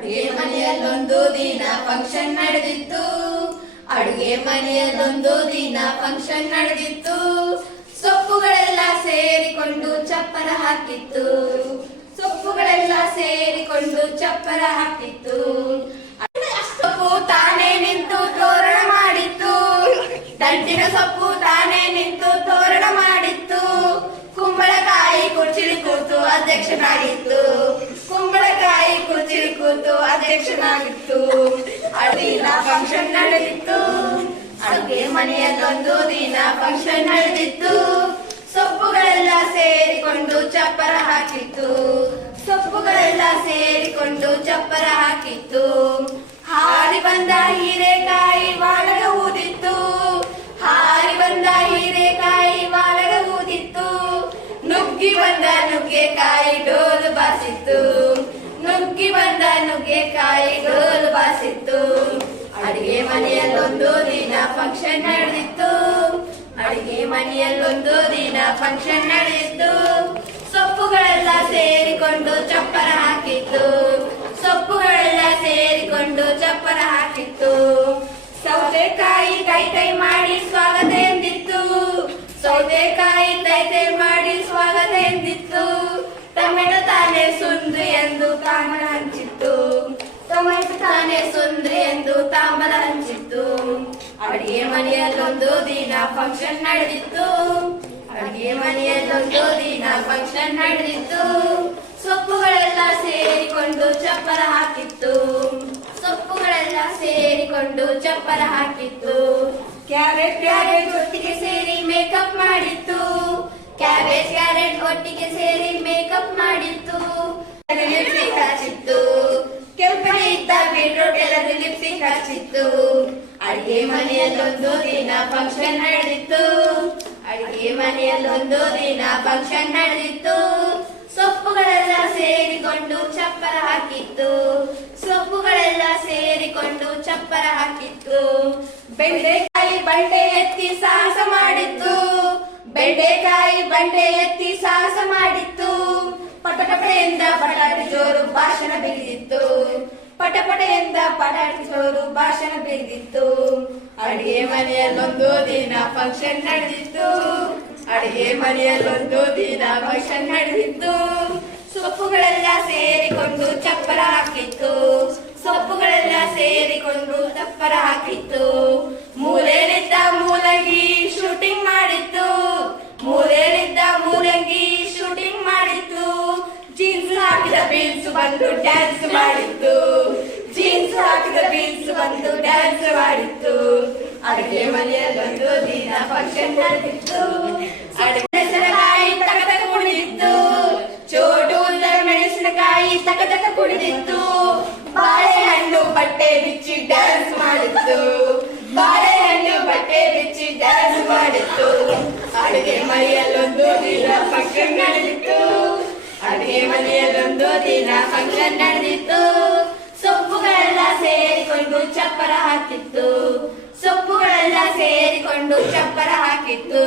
ಅಡುಗೆ ಮನೆಯಲ್ಲೊಂದು ದಿನ ಫಂಕ್ಷನ್ ನಡೆದಿತ್ತು. ಅಡುಗೆ ಮನೆಯಲ್ಲೊಂದು ದಿನ ಫಂಕ್ಷನ್ ನಡೆದಿತ್ತು. ಸೊಪ್ಪುಗಳೆಲ್ಲ ಸೇರಿಕೊಂಡು ಚಪ್ಪರ ಹಾಕಿತ್ತು. ಸೊಪ್ಪುಗಳೆಲ್ಲ ಸೇರಿಕೊಂಡು ಚಪ್ಪರ ಹಾಕಿತ್ತು. ಸೊಪ್ಪು ತಾನೇ ನಿಂತು ತೋರಣ ಮಾಡಿತ್ತು. ದಂಟಿನ ಸೊಪ್ಪು ತಾನೇ ನಿಂತು ತೋರಣ ಮಾಡಿತ್ತು. ಕುಂಬಳಕಾಯಿ ಕುರ್ಚಿಲಿ ಕೂತು ಅಧ್ಯಕ್ಷನಾಗಿತ್ತು. ಅಧ್ಯಕ್ಷನಾಗಿತ್ತು. ಅಡಿನ ಫಂಕ್ಷನ್ ನಡೆದಿತ್ತು. ಅಡುಗೆ ಮನೆಯಲ್ಲೊಂದು ದಿನ ಫಂಕ್ಷನ್ ನಡೆದಿತ್ತು. ಸೊಪ್ಪುಗಳೆಲ್ಲ ಸೇರಿಕೊಂಡು ಚಪ್ಪರ ಹಾಕಿತ್ತು. ಸೊಪ್ಪುಗಳೆಲ್ಲ ಸೇರಿಕೊಂಡು ಚಪ್ಪರ ಹಾಕಿತ್ತು. ಹಾರಿ ಬಂದ ಹೀರೆಕಾಯಿ ಬಾಳಗ ಊದಿತ್ತು. ಹಾರಿ ಬಂದ ಹೀರೆಕಾಯಿ ವಾಳಗ ಊದಿತ್ತು. ನುಗ್ಗಿ ಬಂದ ನುಗ್ಗೆಕಾಯಿ ಡೋಲು ಬಾಸಿತ್ತು ನುಗ್ಗಿ ಬಂದ ನುಗ್ಗೆಕಾಯಿ ಡೋಲು ಬಾಸಿತ್ತು ಅಡಿಗೆ ಮನೆಯಲ್ಲೊಂದು ದಿನ ಫಂಕ್ಷನ್ ನಡೆದಿತ್ತು. ಅಡಿಗೆ ಮನೆಯಲ್ಲೊಂದು ದಿನ ಫಂಕ್ಷನ್ ನಡೆದಿತ್ತು. ಸೊಪ್ಪುಗಳೆಲ್ಲ ಸೇರಿಕೊಂಡು ಚಪ್ಪರ ಹಾಕಿತ್ತು. ಸೊಪ್ಪುಗಳೆಲ್ಲ ಸೇರಿಕೊಂಡು ಚಪ್ಪರ ಹಾಕಿತ್ತು. ಸೌತೆಕಾಯಿ ಕೈ ಕೈ ಮಾಡಿ ಸ್ವಾಗತ ಎಂದಿತ್ತು. ಸೌತೆಕಾಯಿ ಕೈ ಕೈ ಮಾಡಿ ಸ್ವಾಗತ ಎಂದಿತ್ತು. ಟೊಮೆಟೊ ತಾನೇ ಸುಂದ್ರಿ ಎಂದು ತಾಂಬಲ ಹಂಚಿತ್ತು. ಟೊಮೆಟೊ ತಾನೇ ಸುಂದ್ರಿ ಎಂದು ತಾಂಬಲ ಹಂಚಿತ್ತು. ಅಡಿಗೆ ಮನೆಯಲ್ಲೊಂದು ದಿನ ಫಂಕ್ಷನ್ ನಡೆದಿತ್ತು. ಅಡಿಗೆ ಮನೆಯಲ್ಲೊಂದು ದಿನ ಫಂಕ್ಷನ್ ನಡೆದಿತ್ತು. ಸೊಪ್ಪುಗಳೆಲ್ಲ ಸೇರಿಕೊಂಡು ಚಪ್ಪರ ಹಾಕಿತ್ತು. ಸೊಪ್ಪುಗಳೆಲ್ಲ ಸೇರಿಕೊಂಡು ಚಪ್ಪರ ಹಾಕಿತ್ತು. ಕ್ಯಾರೆಟ್ ಕ್ಯಾರೆಟ್ ಒಟ್ಟಿಗೆ ಸೇರಿ ಮೇಕಪ್ ಮಾಡಿತ್ತು. ಕ್ಯಾಬೇಜ್ ಕ್ಯಾರೆಟ್ ಒಟ್ಟಿಗೆ ಸೇರಿ ಮೇಕಪ್ ಮಾಡಿತ್ತು. ಲಿಪ್ಸ್ಟಿಕ್ ಹಚ್ಚಿತ್ತು. ಕೆಂಪನೆ ಇದ್ದ ಬೀಟ್ರೂಟ್ ಎಲ್ಲರೂ ಲಿಪ್ಸ್ಟಿಕ್ ಹಚ್ಚಿತ್ತು. ಅಡಿಗೆ ಮನೆಯಲ್ಲೊಂದು ದಿನ ಫಂಕ್ಷನ್ ನಡೆದಿತ್ತು. ಅಡಿಗೆ ಮನೆಯಲ್ಲೊಂದು ದಿನ ಫಂಕ್ಷನ್ ನಡೆದಿತ್ತು. ಸೊಪ್ಪುಗಳೆಲ್ಲ ಸೇರಿಕೊಂಡು ಚಪ್ಪರ ಹಾಕಿತ್ತು. ಸೊಪ್ಪುಗಳೆಲ್ಲ ಸೇರಿಕೊಂಡು ಚಪ್ಪರ ಹಾಕಿತ್ತು. ಬೆಂಡೆಕಾಯಿ ಬಂಡೆ ಪಟಾಟಿ ಜೋರು ಭಾಷಣ ಬಿಗಿದಿತ್ತು ಎಂದ ಪಟಾಟಿ ಜೋರು ಭಾಷಣ ಬಿಗಿದಿತ್ತು ಅಡಿಗೆ ಮನೆಯಲ್ಲೊಂದು ದಿನ ಫಂಕ್ಷನ್ ನಡೆದಿತ್ತು. ಅಡಿಗೆ ಮನೆಯಲ್ಲೊಂದು ದಿನ ಫಂಕ್ಷನ್ ನಡೆದಿತ್ತು. ಸೊಪ್ಪುಗಳೆಲ್ಲ ಸೇರಿಕೊಂಡು ಚಪ್ಪರ ಹಾಕಿತ್ತು. ಸೊಪ್ಪುಗಳೆಲ್ಲ ಸೇರಿಕೊಂಡು ಚಪ್ಪರ ಹಾಕಿತ್ತು. ಡ್ಯಾನ್ಸ್ ಮಾಡಿತ್ತು ಅಡುಗೆ ಮನೆಯಲ್ಲೊಂದು ದಿನ ಫಂಕ್ಷನ್ ನಡೆದಿತ್ತು ಅಡುಗೆ ಮೆಣಸಿನಕಾಯಿ ತಕ ತಕ ಕುಣಿದಿತ್ತು ಚೋಟು ಉದ್ದ ಮೆಣಸಿನಕಾಯಿ ತಕ ತಕ ಕುಣಿದಿತ್ತು ಬಾಳೆಹಣ್ಣು ಬಟ್ಟೆ ಬಿಚ್ಚಿ ಡ್ಯಾನ್ಸ್ ಮಾಡಿತ್ತು ಬಾಳೆಹಣ್ಣು ಬಟ್ಟೆ ಬಿಚ್ಚಿ ಡ್ಯಾನ್ಸ್ ಮಾಡಿತ್ತು ಅಡುಗೆ ಮನೆಯಲ್ಲೊಂದು ದಿನ ಫಂಕ್ಷನ್ ನಡೆದಿತ್ತು ಅಡುಗೆ ಮನೆಯಲ್ಲೊಂದು ದಿನ ಫಂಕ್ಷನ್ ನಡೆದಿತ್ತು ಸೊಪ್ಪುಗಳೆಲ್ಲ ಸೇರಿಕೊಂಡು ಚಪ್ಪರ ಹಾಕಿತ್ತು. ಸೊಪ್ಪುಗಳೆಲ್ಲ ಸೇರಿಕೊಂಡು ಚಪ್ಪರ ಹಾಕಿತ್ತು.